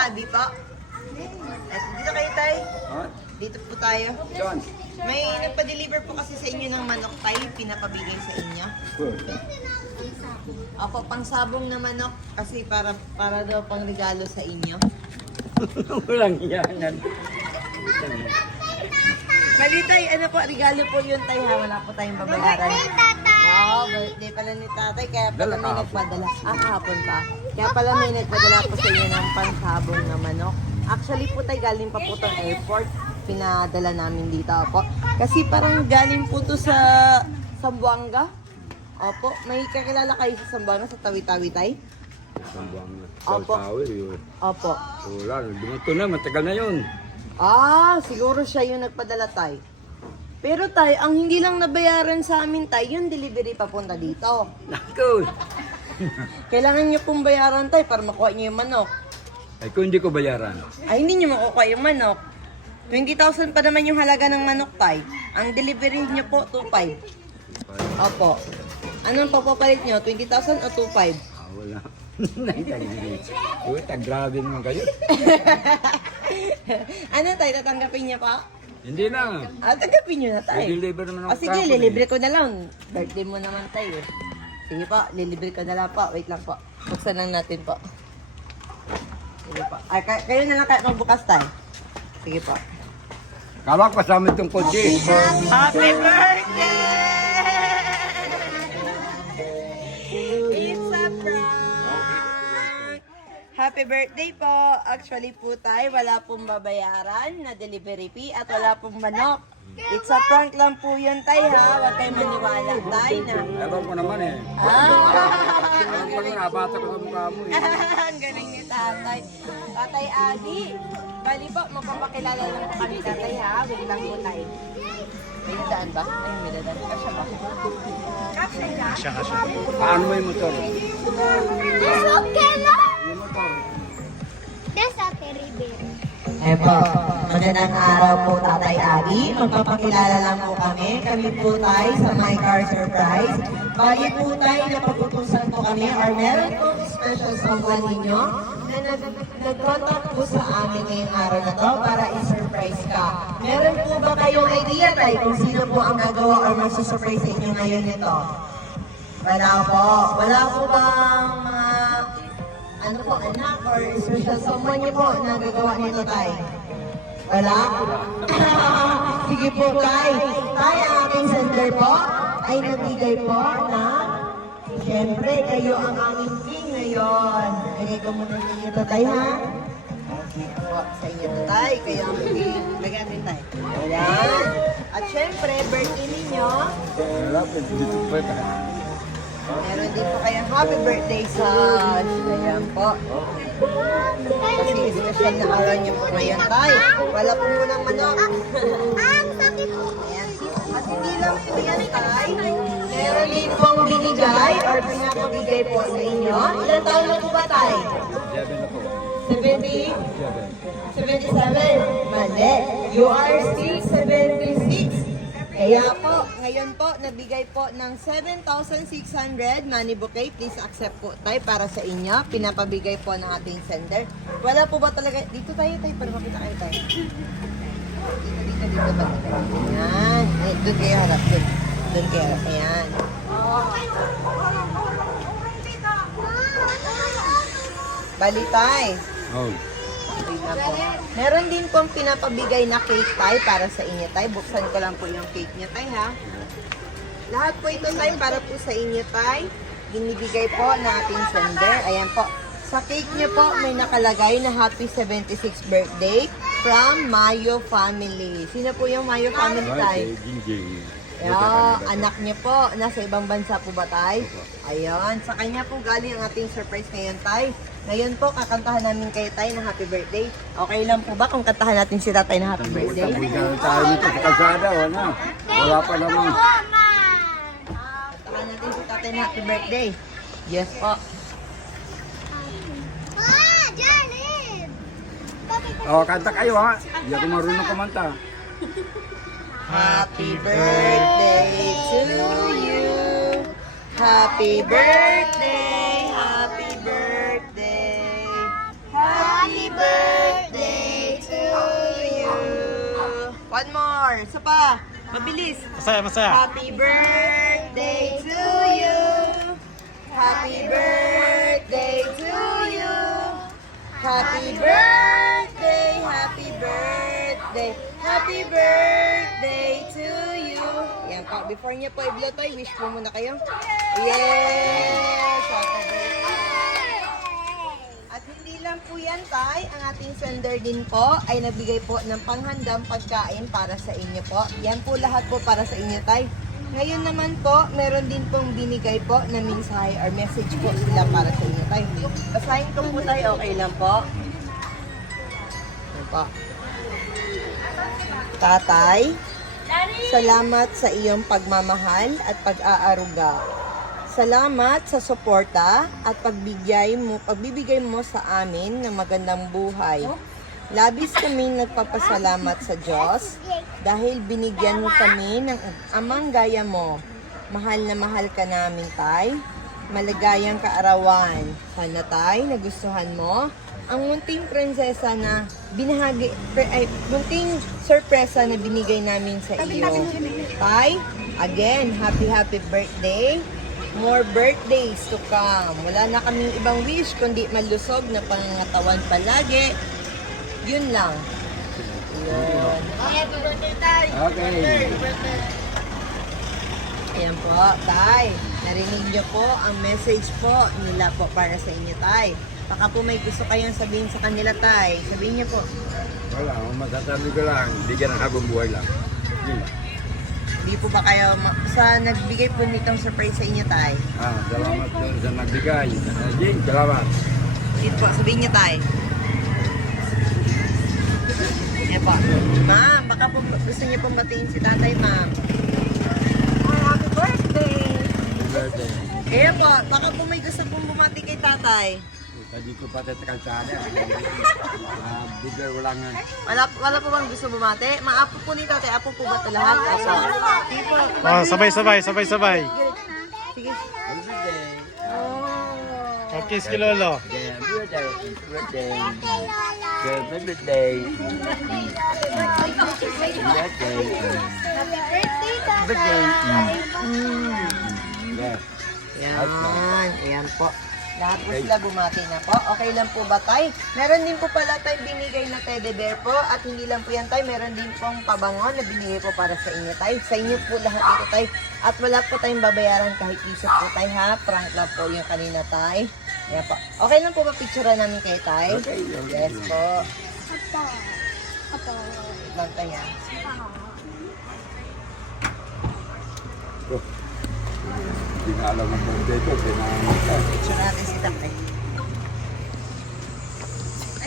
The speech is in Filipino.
Abby po. At dito kayo, tay. Dito po tayo. John. May nagpa-deliver po kasi sa inyo ng manok, tay. Pinapabigay sa inyo. Opo, pang sabong na manok. Kasi para daw pang regalo sa inyo. Walang iyanan. Mali, tay. Ano po, regalo po yun, tay, ha? Wala po tayong babayaran. Wow, birthday pala ni tatay. Kaya pala may nagpadala. Kahapon pa. Kaya pala may nagpadala po sa inyo ng pansabong na manok. Actually po, tay, galing pa po itong airport. Pinadala namin dito, po. Kasi parang galing po to sa Zamboanga. Opo, may kakilala kayo sa Zamboanga, sa Tawi-Tawi, tay? Zamboanga. Opo. Opo. Wala, dumato na, matagal na yun. Siguro siya yung nagpadala, tay. Pero tay, ang hindi lang nabayaran sa amin, tay, yung delivery papunta dito. Naku! Kailangan niyo pong bayaran, tay, para makuha niyo yung manok. Ay, kung hindi ko bayaran. Ay, hindi niyo makukuha yung manok. 20,000 pa naman yung halaga ng manok, tay. Ang delivery niyo po, 2,500. Opo. Anong papapalit niyo? 20,000 o 2,500? Wala. Uy, grabe naman kayo. Ano, tay, tatanggapin niya pa? Hindi na. Tanggapin niyo na, tay. I-deliver naman ako Sige, kahapon, lilibre ko na lang. Birthday mo naman, tay. Sige po, lilibre ko na lang po. Wait lang po. Buksan lang natin po. Sige po. Ay, kayo na lang kayo magbukas, tay. Sige po. Kala ko kasama itong kotse. Happy birthday! It's a prank! Happy birthday po! Actually po tayo, wala pong babayaran na delivery fee at wala pong manok. It's a prank lang po yun, tay, ha? Huwag kayo maniwala, tay, na. Ewan ko naman eh. Ewan ko naman, nabata ko sa mukha mo eh. Ang galing ni tatay. Tatay Adi. Bali po, magpapakilala lang po kami, tatay, ha? Wait lang po, tay. May dadaan ba? Ay, may dadaan. Kasya ba? Kasya ka. Paano mo yung motor? It's okay lang. Yung motor. That's okay, River. Eh po, magandang araw po, Tatay Agi. Magpapakilala lang po kami. Kami po tayo sa My Car Surprise. Bali po tayo na pag-utusan po kami or meron po special someone ninyo na nag-contact po sa amin ngayong araw na to para i-surprise ka. Meron po ba kayong idea, Tay, kung sino po ang gagawa or magsusurprise sa inyo ngayon nito? Wala po. Wala po bang mga ano po, anak or special someone niyo po na gagawa nito, tay? Wala? Sige po, tay. Tay, ang ating sender po ay nabigay po na siyempre, kayo ang aming king ngayon. Lagay ko muna sa inyo to, tay, ha? Okay po, sa inyo to, tay. Kayo ang king. Lagyan din, tay. Ayan. At siyempre, birthday ninyo. Wala, dito pa ito. Meron din po kayong happy birthday sa Ayan po. Kasi special na araw niyo po ngayon, tay. Wala po munang manok. Ayan. At hindi lang po yan, tay. Meron din pong binigay or pinapabigay po sa inyo. Ilan taon na po ba, tay? 70? 77? Mali. You are still 76. Kaya po, ngayon po, nabigay po ng 7,600 money bouquet. Please accept po tayo para sa inyo. Pinapabigay po ng ating sender. Wala po ba talaga? Dito tayo para makita kayo tayo. Dito. Ayan. Doon kayo harap. Doon kayo harap. Ayan. Balitay. Oh. Meron din pong pinapabigay na cake, tay, para sa inyo, tay. Buksan ko lang po yung cake niya, tay, ha. Lahat po ito, tay, para po sa inyo, tay. Binibigay po na ating sender. Ayan po. Sa cake niya po, may nakalagay na Happy 76th Birthday from Mayo Family. Sino po yung Mayo Family, tay? Anak niya po. Nasa ibang bansa po ba, tay? Ayun. Sa kanya po galing ang ating surprise ngayon, tay. Ngayon po, kakantahan namin kayo, tay, na happy birthday. Okay lang po ba kung kantahan natin si tatay na happy birthday? Tabi tayo nito sa kalsada, wala. Wala pa naman. Kantahan natin si tatay na happy birthday. Yes po. Janine! Oh, kanta kayo ha. Hindi ako marunong kumanta. Happy birthday to you. Happy birthday. Happy birthday. Happy birthday. One more. Isa pa. Mabilis. Masaya, masaya. Happy birthday to you. Happy birthday to you. Happy birthday, happy birthday, happy birthday to you. Yan po. Before niya po i-blow tayo, wish po muna kayo. Yes! Happy birthday. At hindi lang po yan, Tay. Ang ating sender din po ay nagbigay po ng panghandang pagkain para sa inyo po. Yan po lahat po para sa inyo, Tay. Ngayon naman po, meron din pong binigay po na mensahe or message po sila para sa inyo, Tay. Basahin ko po, Tay. Okay lang po. Yan po. Tatay, salamat sa iyong pagmamahal at pag-aaruga. Salamat sa suporta at pagbibigay mo sa amin ng magandang buhay. Labis kaming nagpapasalamat sa Diyos dahil binigyan mo kami ng amang gaya mo. Mahal na mahal ka namin, Tay. Maligayang kaarawan. Sana, Tay, nagustuhan mo ang munting prinsesa na munting sorpresa na binigay namin sa iyo. Tay, again, happy birthday. More birthdays to come. Wala na kaming ibang wish kundi malusog na pangangatawan palagi. Yun lang. Yun. Okay. Ayan po, Tay. Narinig niyo po ang message po nila po para sa inyo, Tay. Baka po may gusto kayong sabihin sa kanila, Tay. Sabihin niyo po. Wala, masasabi ko lang, bigyan ng habang buhay lang. Yun. Hindi po ba kayo sa nagbigay po nitong surprise sa inyo, Tay? Salamat doon sa nagbigay. Jing, salamat. Dito po, sabihin niyo, Tay. Ayan po. Ma'am, baka po gusto niyo pong batiin si Tatay, Ma'am. Happy birthday! Birthday. Ayan po, baka po may gusto pong bumati kay Tatay. Tadi ko pati sa kalsada. Bigay ko lang yan. Wala po bang gusto bumati? Maapo po ni Tatay. Apo po ba ito lahat? Opo. Sige po. Oh, sabay-sabay. Sige. Happy birthday. Oh. Oh, kiss kay Lolo. Happy birthday. Birthday. Happy birthday. Birthday. Birthday. Yan. Ayan po. Lahat po sila bumati na po. Okay lang po ba, Tay? Meron din po pala tayo binigay na teddy bear po. At hindi lang po yan, Tay. Meron din pong pabangon na binigay po para sa inyo, Tay. Sa inyo po lahat ito, Tay. At wala po tayong babayaran kahit piso po, Tay, ha? Prank lang po yung kanina, Tay. Ayan po. Okay lang po ba picturean namin kayo, Tay? Okay. Yes po. Apo. Wait lang, Tay, ha? Hindi na alam ang birthday ko. Pinangat ka.